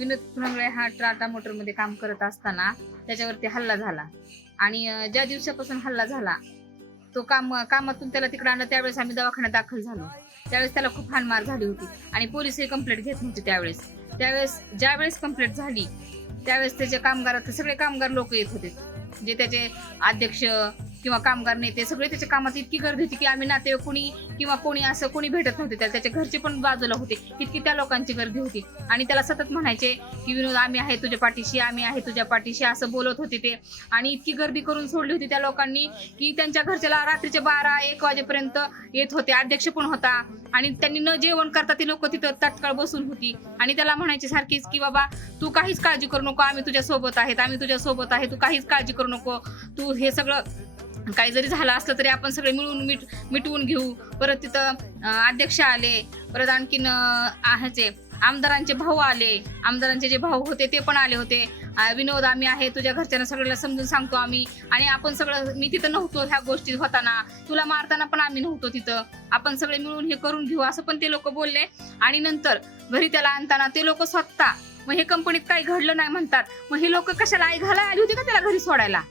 विनोद फुलंगळे हा टाटा मोटरमध्ये काम करत असताना त्याच्यावरती हल्ला झाला आणि ज्या दिवसापासून हल्ला झाला तो कामातून त्याला तिकडे आणलं त्यावेळेस आम्ही दवाखान्यात दाखल झालो. त्यावेळेस त्याला खूप हाणमार झाली होती आणि पोलिसही कंप्लेंट घेत नव्हते. त्यावेळेस ज्यावेळेस कंप्लेंट झाली त्यावेळेस त्याच्या कामगारात सगळे कामगार लोक येत होते, जे त्याचे अध्यक्ष किंवा कामगार नेते सगळे त्याच्या कामात इतकी गर्दी होती की आम्ही नातेवाईक कोणी असं कोणी भेटत नव्हते. त्याच्या घरचे पण बाजूला होते, इतकी त्या लोकांची गर्दी होती आणि त्याला सतत म्हणायचे की विनोद आम्ही आहे तुझ्या पाठीशी, आम्ही आहे तुझ्या पाठीशी असं बोलत होते ते. आणि इतकी गर्दी करून सोडली होती त्या लोकांनी की त्यांच्या घरच्याला रात्रीचे 12-1 वाजेपर्यंत येत होते. अध्यक्ष पण होता आणि त्यांनी न जेवण करता ती लोक तिथं तात्काळ बसून होती आणि त्याला म्हणायचे सारखीच की बाबा तू काहीच काळजी करू नको, आम्ही तुझ्या सोबत आहे, तू काहीच काळजी करू नको, तू हे सगळं काही जरी झालं असलं तरी आपण सगळे मिळून मिटवून घेऊ. परत तिथं अध्यक्ष आले, परत आणखीन ह्याचे आमदारांचे भाऊ आले, आमदारांचे जे भाऊ होते ते पण आले होते. विनोद आम्ही आहे तुझ्या घरच्यांना सगळ्याला समजून सांगतो आम्ही, आणि आपण सगळं मी तिथं नव्हतो ह्या गोष्टी होताना, तुला मारताना पण आम्ही नव्हतो तिथं, आपण सगळे मिळून हे करून घेऊ असं पण ते लोक बोलले. आणि नंतर घरी त्याला आणताना ते लोक स्वतः मग हे कंपनीत काही घडलं नाही म्हणतात, मग हे लोक कशाला आई घालायला आली होती का त्याला घरी सोडायला?